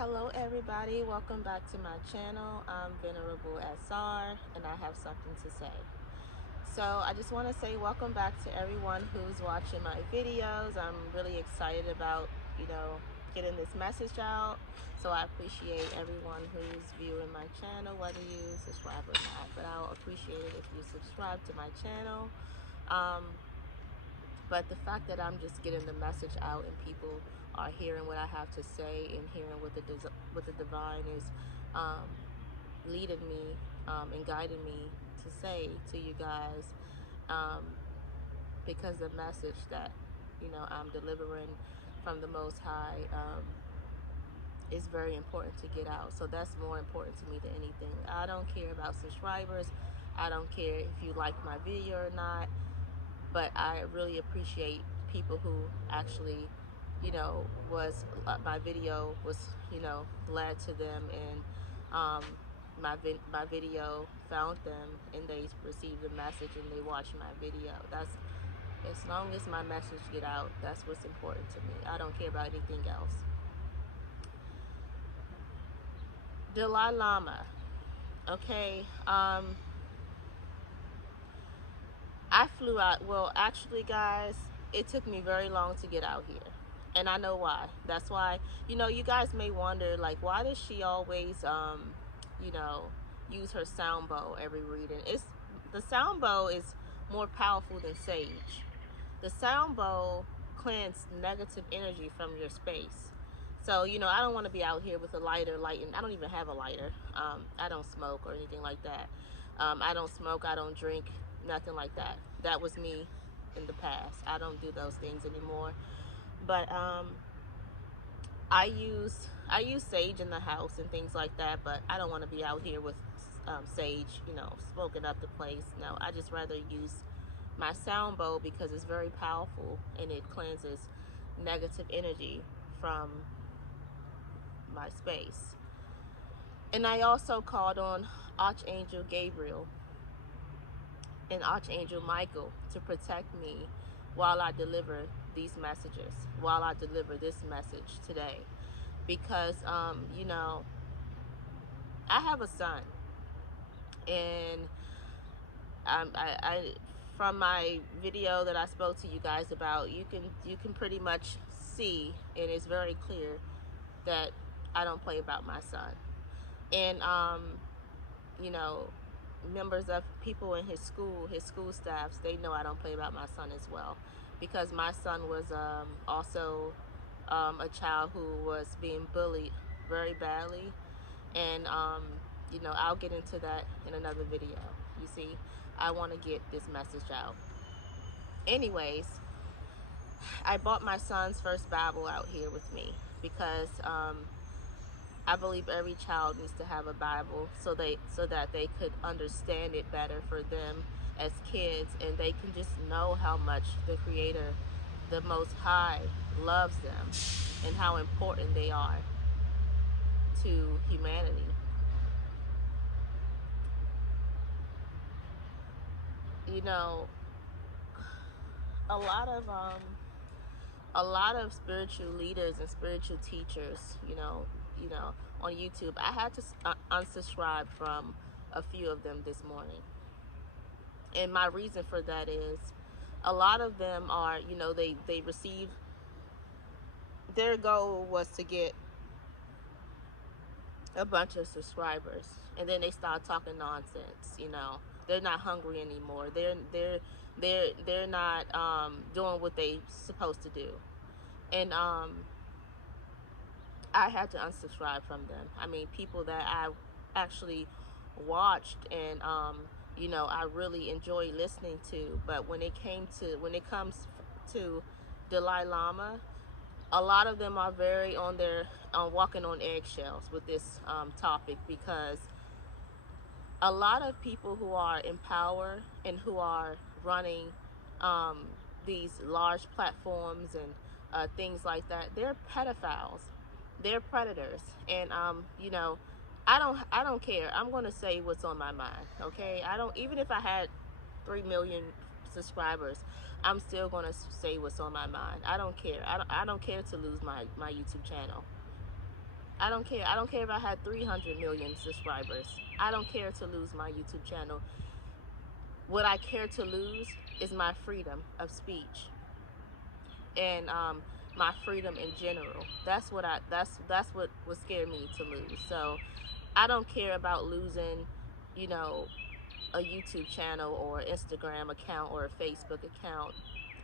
Hello everybody, welcome back to my channel. I'm Venerable SR and I have something to say. So I just want to say welcome back to everyone who's watching my videos. I'm really excited about, getting this message out. So I appreciate everyone who's viewing my channel, whether you subscribe or not. But I'll appreciate it if you subscribe to my channel. But the fact that I'm just getting the message out and people are hearing what I have to say and hearing what the divine is um, leading me and guiding me to say to you guys, um, because the message that I'm delivering from the Most High is very important to get out. So that's more important to me than anything. I don't care about subscribers. I don't care if you like my video or not. But I really appreciate people who actually, was my video was, glad to them, and my video found them and they received the message and they watched my video. That's, as long as my message get out, that's what's important to me. I don't care about anything else. Dalai Lama. Okay. I flew out. Well, actually, guys, it took me very long to get out here. And I know why. That's why, you guys may wonder, like, why does she always, you know, use her sound bow every reading? The sound bow is more powerful than sage. The sound bow cleanses negative energy from your space. So, I don't want to be out here with a lighter lighting. I don't even have a lighter. I don't smoke or anything like that. I don't smoke. I don't drink. Nothing like that. That was me in the past. I don't do those things anymore. But I use sage in the house and things like that. But I don't want to be out here with sage, smoking up the place. No, I just rather use my sound bowl because it's very powerful and it cleanses negative energy from my space. And I also called on Archangel Gabriel and Archangel Michael to protect me while I deliver these messages, while I deliver this message today. Because, I have a son, and I from my video that I spoke to you guys about, you can pretty much see, and it's very clear that I don't play about my son. And you know, members of people in his school staffs, they know I don't play about my son as well, because my son was also a child who was being bullied very badly. And I'll get into that in another video. You see, I want to get this message out. Anyways, I bought my son's first Bible out here with me because I believe every child needs to have a Bible so that they could understand it better for them as kids, and they can just know how much the Creator, the Most High, loves them and how important they are to humanity. You know, a lot of spiritual leaders and spiritual teachers, on YouTube, I had to unsubscribe from a few of them this morning. And my reason for that is a lot of them are, they received, their goal was to get a bunch of subscribers, and then they start talking nonsense. They're not hungry anymore. They're not doing what they supposed to do. And I had to unsubscribe from them. I mean, people that I actually watched and I really enjoy listening to. But when it comes to Dalai Lama, a lot of them are very walking on eggshells with this topic, because a lot of people who are in power and who are running these large platforms and things like that, they're pedophiles, they're predators. And I don't care. I'm going to say what's on my mind. Okay, I don't, even if I had 3 million subscribers, I'm still going to say what's on my mind. I don't care. I don't care to lose my YouTube channel. I don't care. I don't care if I had 300 million subscribers. I don't care to lose my YouTube channel. What I care to lose is my freedom of speech and my freedom in general. That's what would scare me to lose. So I don't care about losing, you know, a YouTube channel or Instagram account or a Facebook account.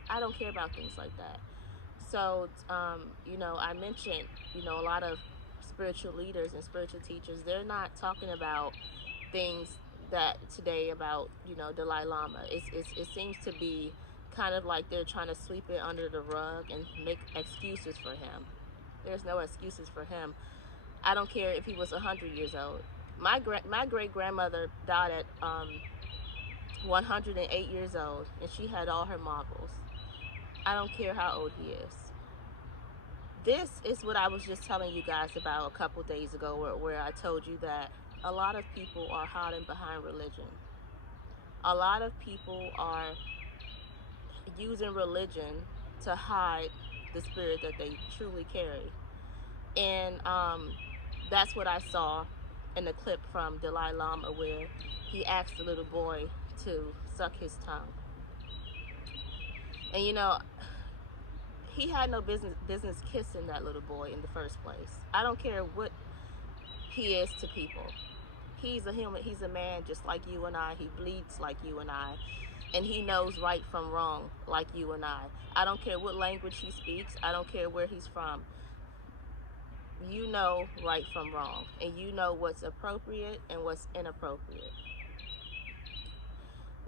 I don't care about things like that. So, you know, I mentioned, you know, a lot of spiritual leaders and spiritual teachers, they're not talking about things that today about, you know, Dalai Lama. It seems to be kind of like they're trying to sweep it under the rug and make excuses for him. There's no excuses for him. I don't care if he was 100 years old. My great grandmother died at 108 years old, and she had all her marbles. I don't care how old he is. This is what I was just telling you guys about a couple days ago, where I told you that a lot of people are hiding behind religion. A lot of people are using religion to hide the spirit that they truly carry. And that's what I saw in the clip from Dalai Lama, where he asked the little boy to suck his tongue. And you know, he had no business kissing that little boy in the first place. I don't care what he is to people. He's a human. He's a man just like you and I. He bleeds like you and I. And he knows right from wrong like you and I. I don't care what language he speaks. I don't care where he's from. You know right from wrong. And you know what's appropriate and what's inappropriate.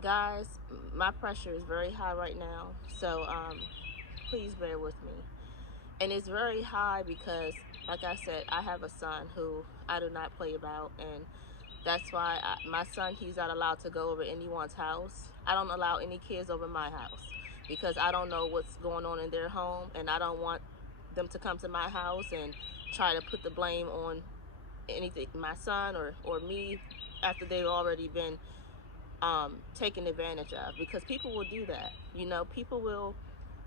Guys, my pressure is very high right now. So please bear with me. And it's very high because, like I said, I have a son who I do not play about, and that's why my son, he's not allowed to go over anyone's house. I don't allow any kids over my house because I don't know what's going on in their home, and I don't want them to come to my house and try to put the blame on anything, my son or me, after they've already been taken advantage of, because people will do that. You know, people will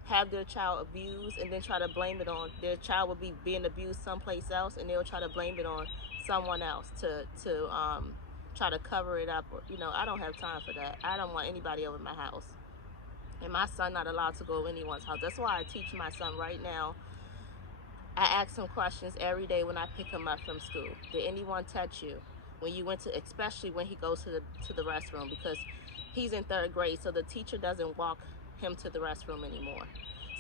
have their child abused and then try to blame it on their child will be being abused someplace else, and they'll try to blame it on someone else to try to cover it up. Or, you know, I don't have time for that. I don't want anybody over my house, and my son not allowed to go to anyone's house. That's why I teach my son right now. I ask him questions every day when I pick him up from school. Did anyone touch you when you went to, especially when he goes to the restroom, because he's in 3rd grade, so the teacher doesn't walk him to the restroom anymore.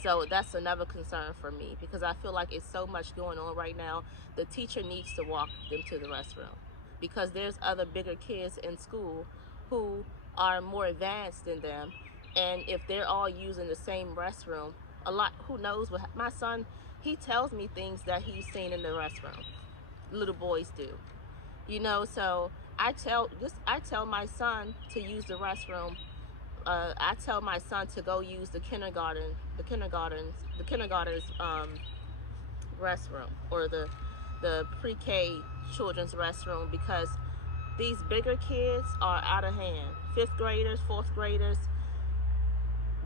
So that's another concern for me, because I feel like it's so much going on right now. The teacher needs to walk them to the restroom, because there's other bigger kids in school who are more advanced than them, and if they're all using the same restroom, who knows what my son, he tells me things that he's seen in the restroom. Little boys do, you know. So I tell my son to use the restroom. I tell my son to go use the kindergarten's restroom, or the pre-K children's restroom, because these bigger kids are out of hand. 5th graders, 4th graders.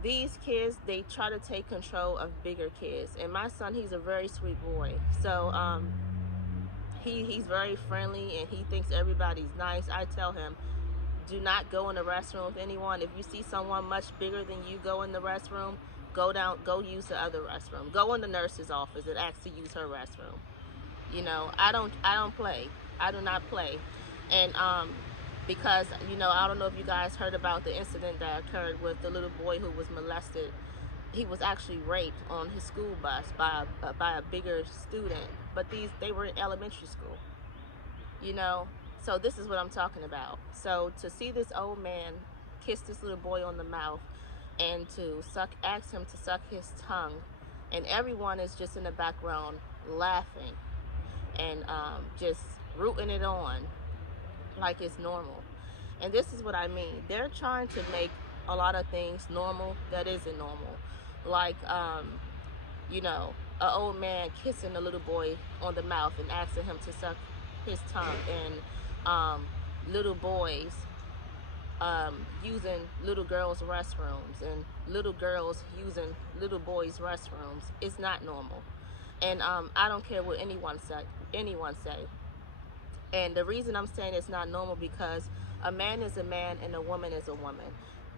These kids, they try to take control of bigger kids. And my son, he's a very sweet boy. So he's very friendly, and he thinks everybody's nice. I tell him, do not go in the restroom with anyone. If you see someone much bigger than you go in the restroom, go use the other restroom. Go in the nurse's office and ask to use her restroom. You know, I don't play. I do not play. And because, you know, I don't know if you guys heard about the incident that occurred with the little boy who was molested. He was actually raped on his school bus by a bigger student, but they were in elementary school, you know. So this is what I'm talking about. So to see this old man kiss this little boy on the mouth, and to ask him to suck his tongue, and everyone is just in the background laughing and just rooting it on like it's normal. And this is what I mean. They're trying to make a lot of things normal that isn't normal. Like, you know, an old man kissing a little boy on the mouth and asking him to suck his tongue, and little boys using little girls' restrooms, and little girls using little boys' restrooms. It's not normal. And I don't care what anyone say. And the reason I'm saying it's not normal, because a man is a man and a woman is a woman.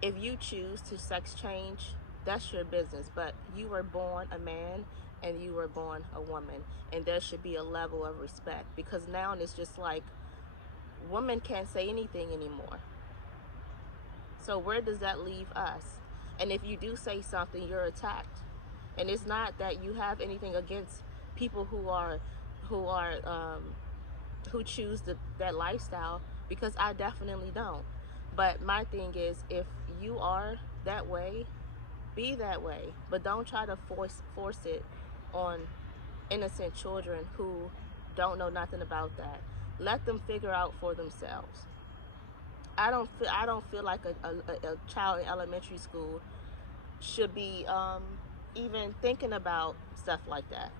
If you choose to sex change, that's your business. But you were born a man and you were born a woman. And there should be a level of respect, because now it's just like women can't say anything anymore. So where does that leave us? And if you do say something, you're attacked. And it's not that you have anything against people who choose that lifestyle, because I definitely don't. But my thing is, if you are that way, be that way. But don't try to force it on innocent children who don't know nothing about that. Let them figure out for themselves. I don't feel like a child in elementary school should be even thinking about stuff like that.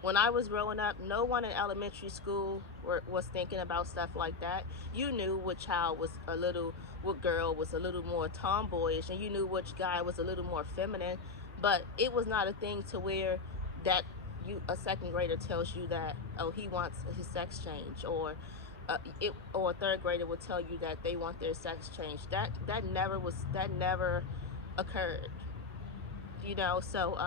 When I was growing up, no one in elementary school was thinking about stuff like that. You knew what what girl was a little more tomboyish, and you knew which guy was a little more feminine. But it was not a thing to where that a second grader tells you that, oh, he wants his sex change, or a third grader would tell you that they want their sex change. That never occurred. So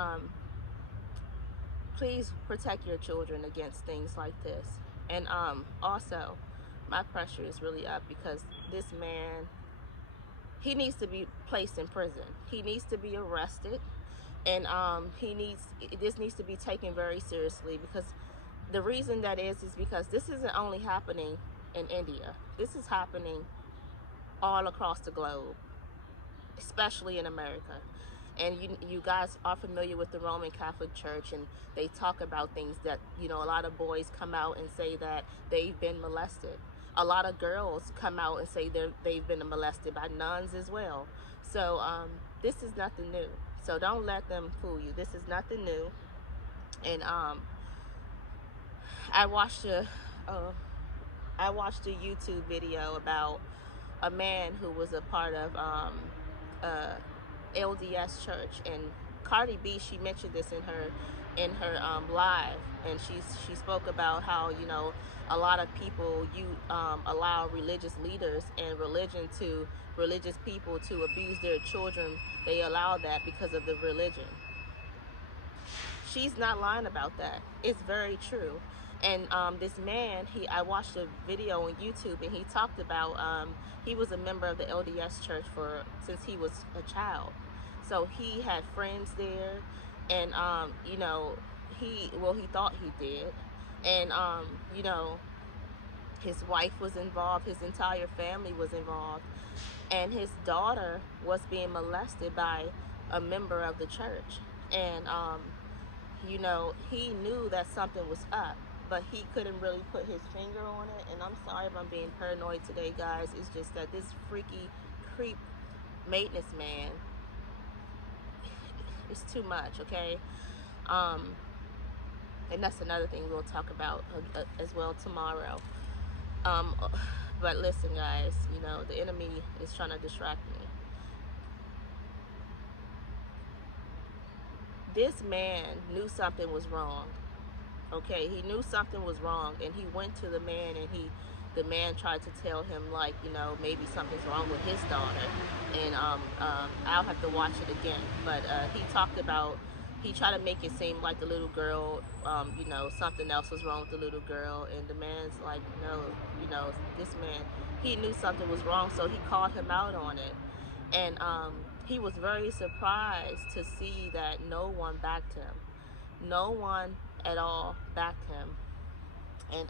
please protect your children against things like this. And also, my pressure is really up, because this man, he needs to be placed in prison. He needs to be arrested, and this needs to be taken very seriously, because the reason that is because this isn't only happening in India. This is happening all across the globe, especially in America. And you guys are familiar with the Roman Catholic Church, and they talk about things that, a lot of boys come out and say that they've been molested. A lot of girls come out and say they've been molested by nuns as well. So this is nothing new. So don't let them fool you. This is nothing new. And I watched a YouTube video about a man who was a part of LDS church, and Cardi B, she mentioned this in her live, and she spoke about how a lot of people allow religious leaders and religious people to abuse their children. They allow that because of the religion. She's not lying about that. It's very true. And this man, I watched a video on YouTube, and he talked about he was a member of the LDS church since he was a child. So he had friends there, and he thought he did, and his wife was involved, his entire family was involved, and his daughter was being molested by a member of the church, and he knew that something was up, but he couldn't really put his finger on it. And I'm sorry if I'm being paranoid today, guys. It's just that this freaky creep maintenance man is too much, okay? And that's another thing we'll talk about as well tomorrow. But listen, guys, the enemy is trying to distract me. This man knew something was wrong. Okay, he knew something was wrong, and he went to the man, and the man tried to tell him, like, maybe something's wrong with his daughter. And I'll have to watch it again. But he tried to make it seem like the little girl, something else was wrong with the little girl. And the man's like, no, this man, he knew something was wrong, so he called him out on it. And he was very surprised to see that no one backed him. No one at all backed him. And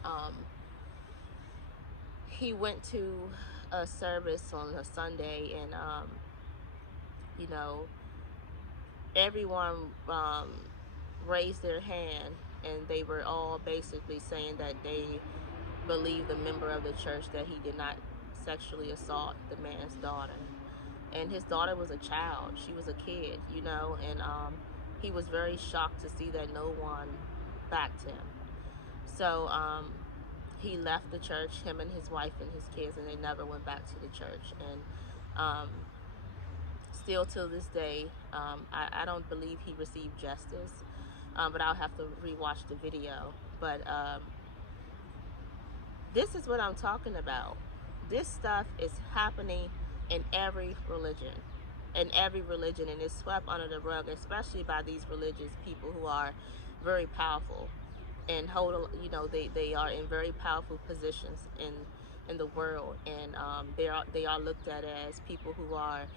he went to a service on a Sunday, and everyone raised their hand, and they were all basically saying that they believed the member of the church that he did not sexually assault the man's daughter. And his daughter was a child. She was a kid, and he was very shocked to see that no one backed him. So he left the church, him and his wife and his kids, and they never went back to the church. And still till this day, I don't believe he received justice. but I'll have to rewatch the video. But this is what I'm talking about. This stuff is happening in every religion. In every religion, and it's swept under the rug, especially by these religious people who are very powerful and hold, they are in very powerful positions in the world, and they are looked at as people who are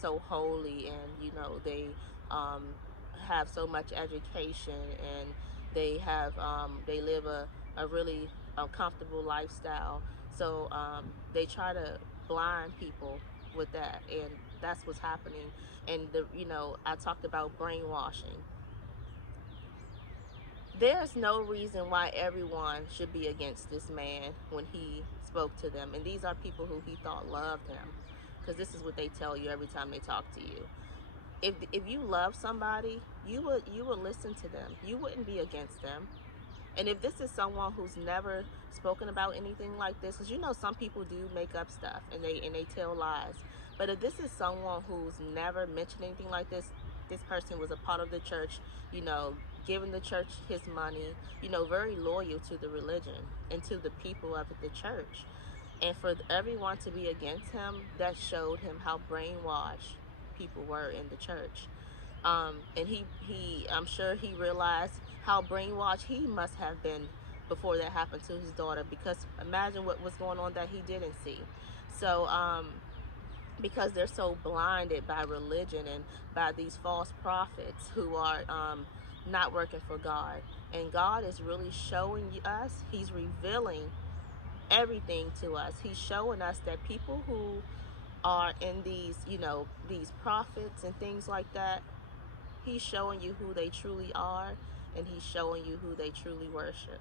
so holy, and they um, have so much education, and they live a really comfortable lifestyle. So they try to blind people with that, and that's what's happening. And I talked about brainwashing. There's no reason why everyone should be against this man when he spoke to them. And these are people who he thought loved him, because this is what they tell you every time they talk to you. If you love somebody, you would listen to them. You wouldn't be against them. And if this is someone who's never spoken about anything like this, because some people do make up stuff and they tell lies. But if this is someone who's never mentioned anything like this person was a part of the church, you know, giving the church his money, very loyal to the religion and to the people of the church. And for everyone to be against him, that showed him how brainwashed people were in the church. And I'm sure he realized how brainwashed he must have been before that happened to his daughter, because imagine what was going on that he didn't see. So, because they're so blinded by religion and by these false prophets who are not working for God. And God is really showing us, he's revealing everything to us. He's showing us that people who are in these prophets and things like that, he's showing you who they truly are, and he's showing you who they truly worship.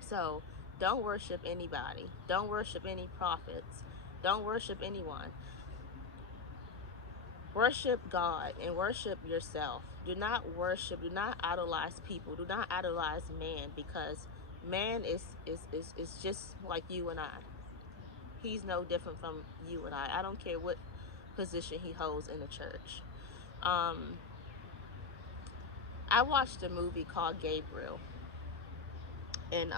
So don't worship anybody. Don't worship any prophets. Don't worship anyone. Worship God and worship yourself. Do not idolize people. Do not idolize man, because man is just like you and I. He's no different from you and I. I don't care what position he holds in the church. I watched a movie called Gabriel, and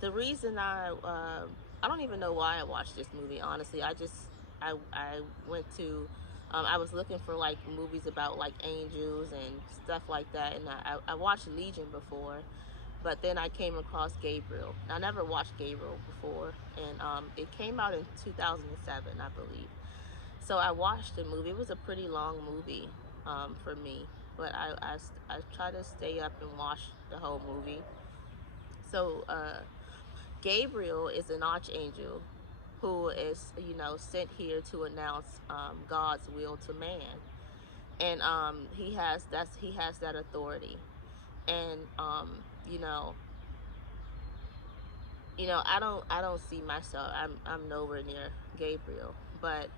the reason I don't even know why I watched this movie. Honestly, I went to I was looking for like movies about like angels and stuff like that, and I watched Legion before, but then I came across Gabriel. I never watched Gabriel before, and it came out in 2007, I believe. So I watched the movie. It was a pretty long movie for me, but I try to stay up and watch the whole movie. So Gabriel is an archangel who is, sent here to announce God's will to man, and he has that authority, and you know, I don't see myself. I'm nowhere near Gabriel, but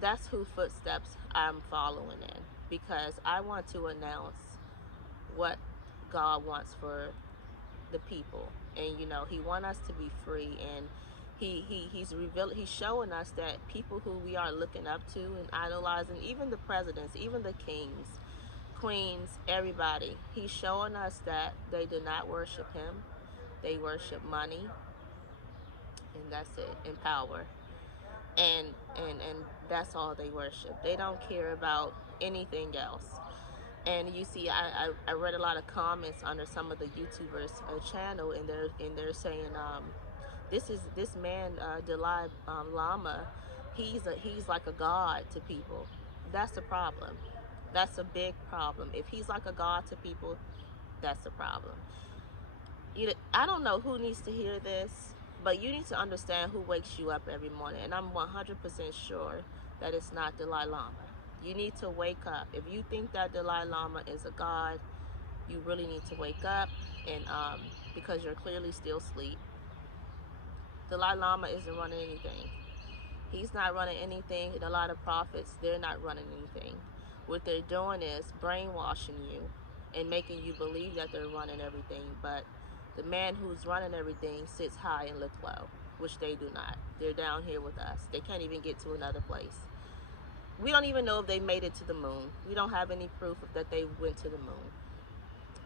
that's who footsteps I'm following in, because I want to announce what God wants for the people. And he wants us to be free, and he's showing us that people who we are looking up to and idolizing, even the presidents, even the kings, queens, everybody, he's showing us that they do not worship him. They worship money, and that's it, and power, and that's all they worship. They don't care about anything else. And you see, I read a lot of comments under some of the YouTubers' channel, and they're saying, this man, Dalai Lama, he's like a god to people. That's a problem. That's a big problem. If he's like a god to people, that's a problem. I don't know who needs to hear this, but you need to understand who wakes you up every morning. And I'm 100% sure that it's not Dalai Lama. You need to wake up. If you think that Dalai Lama is a god, you really need to wake up, and because you're clearly still asleep. Dalai Lama isn't running anything. He's not running anything, and a lot of prophets, they're not running anything. What they're doing is brainwashing you and making you believe that they're running everything, but the man who's running everything sits high and looks low, which they do not. They're down here with us. They can't even get to another place. We don't even know if they made it to the moon. We don't have any proof that they went to the moon.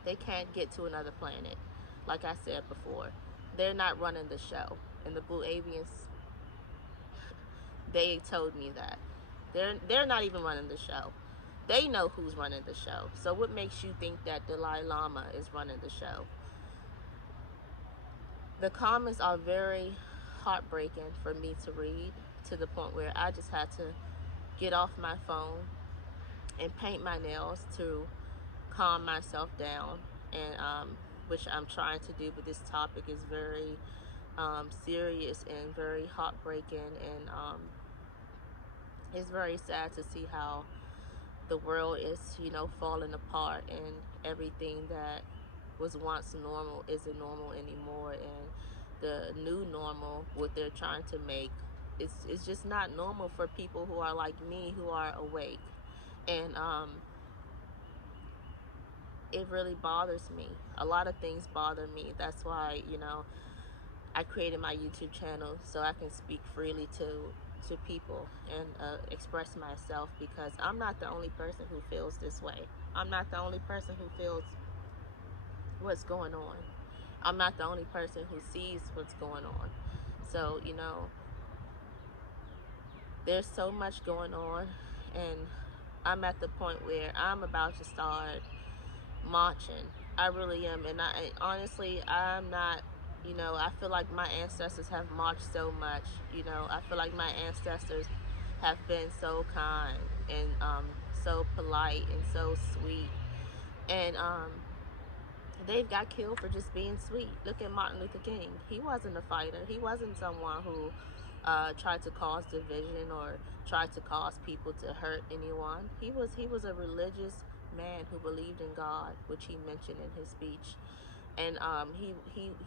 They can't get to another planet. Like I said before, they're not running the show. And the Blue Avians, they told me that. They're not even running the show. They know who's running the show. So what makes you think that Dalai Lama is running the show? The comments are very heartbreaking for me to read, to the point where I just had to get off my phone and paint my nails to calm myself down, and which I'm trying to do. But this topic is very serious and very heartbreaking, and it's very sad to see how the world is, falling apart, and everything that was once normal isn't normal anymore, and the new normal, what they're trying to make, it's just not normal for people who are like me, who are awake. And it really bothers me. A lot of things bother me. That's why, I created my YouTube channel, so I can speak freely to people and express myself, because I'm not the only person who feels this way. I'm not the only person who feels what's going on. I'm not the only person who sees what's going on. So, there's so much going on, and I'm at the point where I'm about to start marching. I really am. And honestly, I'm not, I feel like my ancestors have marched so much. I feel like my ancestors have been so kind, and so polite and so sweet. And they've got killed for just being sweet. Look at Martin Luther King. He wasn't a fighter. He wasn't someone who tried to cause division or tried to cause people to hurt anyone. He was a religious man who believed in God, which he mentioned in his speech. And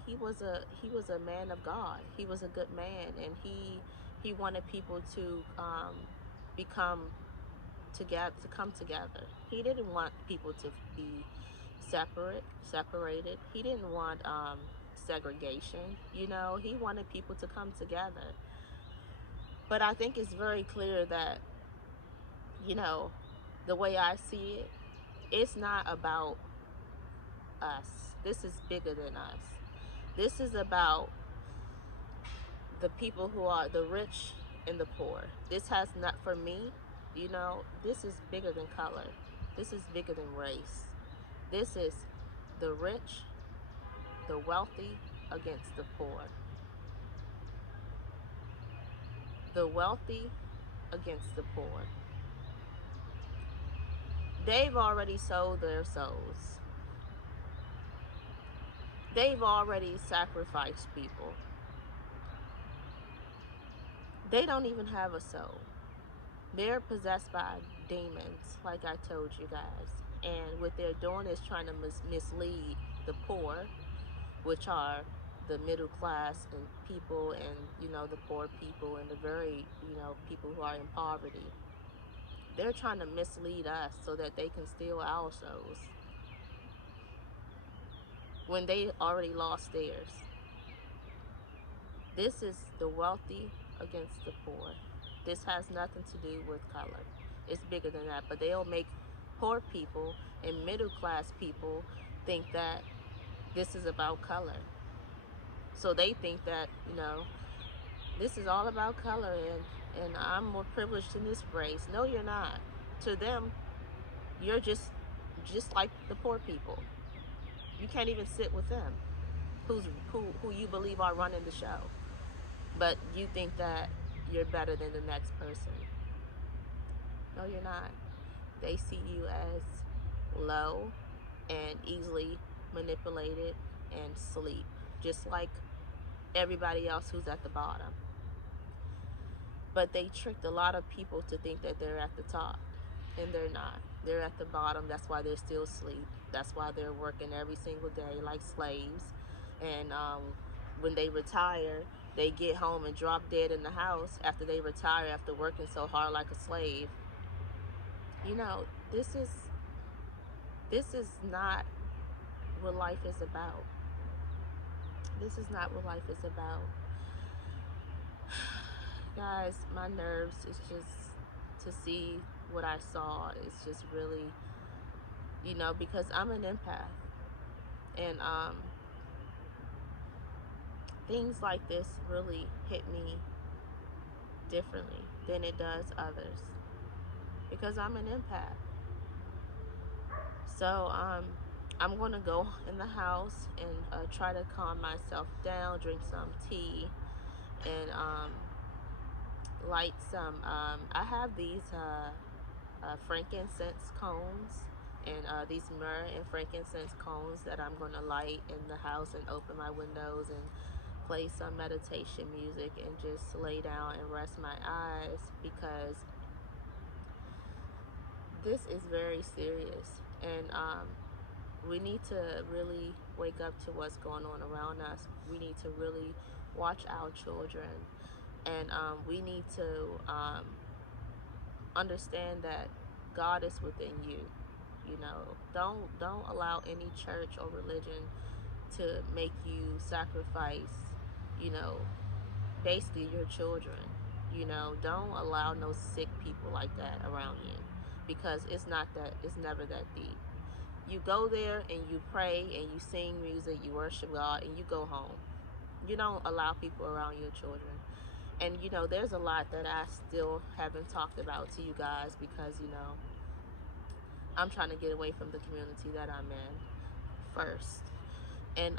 he was a man of God. He was a good man, and he wanted people to become together, to come together. He didn't want people to be separated. He didn't want segregation. He wanted people to come together. But I think it's very clear that, you know, the way I see it, it's not about us. This is bigger than us. This is about the people who are the rich and the poor. This has not, for me, this is bigger than color. This is bigger than race. This is the rich, the wealthy against the poor. The wealthy against the poor. They've already sold their souls. They've already sacrificed people. They don't even have a soul. They're possessed by demons, like I told you guys. And what they're doing is trying to mislead the poor, which are the middle class and people, and the poor people, and the very people who are in poverty. They're trying to mislead us so that they can steal our souls when they already lost theirs. This is the wealthy against the poor. This has nothing to do with color. It's bigger than that. But they'll make poor people and middle class people think that this is about color. So they think that, this is all about color, and I'm more privileged in this race. No, you're not. To them, you're just like the poor people. You can't even sit with them, who you believe are running the show. But you think that you're better than the next person. No, you're not. They see you as low and easily manipulated and sleep, just like everybody else who's at the bottom. But they tricked a lot of people to think that they're at the top, and they're not. They're at the bottom. That's why they're still asleep. That's why they're working every single day like slaves. And when they retire, they get home and drop dead in the house after they retire, after working so hard like a slave. This is not what life is about. This is not what life is about. Guys, my nerves is just to see what I saw is just really, because I'm an empath, and things like this really hit me differently than it does others, because I'm an empath. So I'm going to go in the house and try to calm myself down, drink some tea, and light some. I have these frankincense cones, and these myrrh and frankincense cones that I'm going to light in the house, and open my windows and play some meditation music and just lay down and rest my eyes, because this is very serious, and we need to really wake up to what's going on around us. We need to really watch our children, and we need to understand that God is within you. Don't allow any church or religion to make you sacrifice, you know, basically your children. Don't allow no sick people like that around you, because it's never that deep. You go there and you pray and you sing music, you worship God, and you go home. You don't allow people around your children. And there's a lot that I still haven't talked about to you guys, because I'm trying to get away from the community that I'm in first. And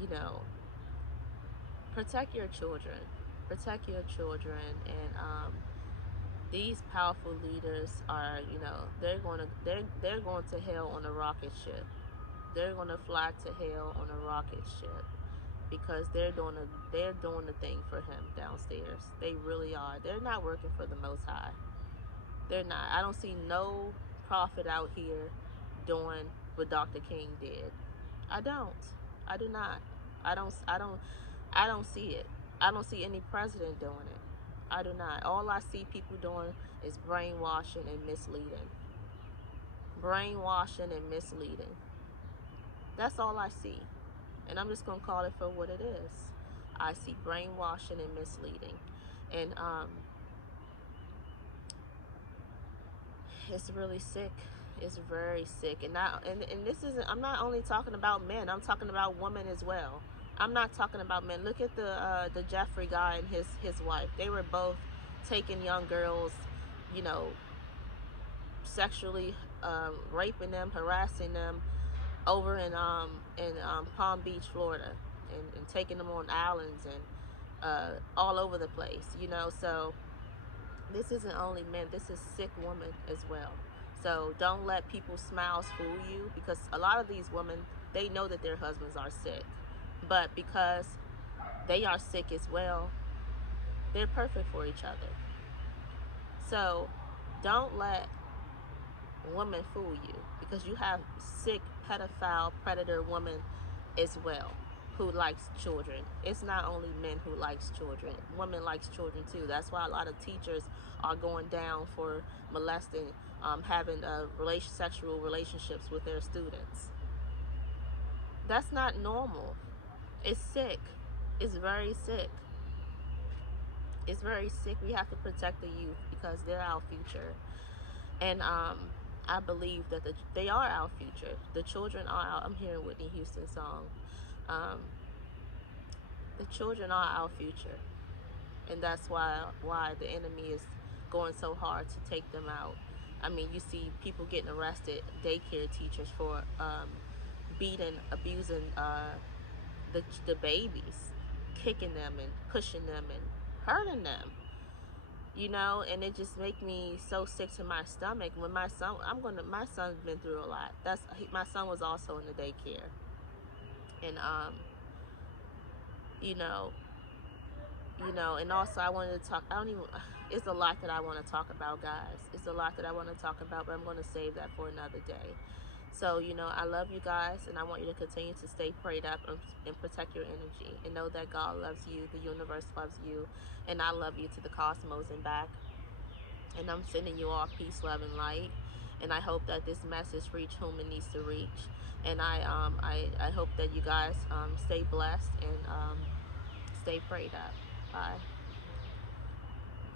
you know, protect your children. Protect your children, and these powerful leaders are, they're going to hell on a rocket ship. They're going to fly to hell on a rocket ship, because they're doing the thing for him downstairs. They really are. They're not working for the Most High. They're not. I don't see no prophet out here doing what Dr. King did. I don't. I do not. I don't see it. I don't see any president doing it. I do not. All I see people doing is brainwashing and misleading. Brainwashing and misleading. That's all I see. And I'm just going to call it for what it is. I see brainwashing and misleading. And it's really sick. It's very sick. And this isn't, I'm not only talking about men, I'm talking about women as well. I'm not talking about men. Look at the Jeffrey guy and his wife. They were both taking young girls, you know, sexually raping them, harassing them over in Palm Beach, Florida, and taking them on islands and all over the place, So this isn't only men, this is sick women as well. So don't let people's smiles fool you, because a lot of these women, they know that their husbands are sick, but because they are sick as well, they're perfect for each other. So don't let women fool you, because you have sick pedophile predator women as well who likes children. It's not only men who likes children. Women likes children too. That's why a lot of teachers are going down for molesting, having sexual relationships with their students. That's not normal. It's sick. It's very sick. It's very sick. We have to protect the youth, because they're our future. And I believe that they are our future. The children are our, I'm hearing Whitney Houston's song. The children are our future. And that's why the enemy is going so hard to take them out. I mean, you see people getting arrested, daycare teachers, for beating, abusing the babies, kicking them and pushing them and hurting them. And it just make me so sick to my stomach when my son's been through a lot. My son was also in the daycare, and you know, and also I wanted to talk. It's a lot that I want to talk about, guys. It's a lot that I want to talk about, but I'm going to save that for another day. So, I love you guys, and I want you to continue to stay prayed up and protect your energy, and know that God loves you, the universe loves you, and I love you to the cosmos and back. And I'm sending you all peace, love, and light. And I hope that this message reach whom it needs to reach. And I hope that you guys stay blessed and stay prayed up. Bye.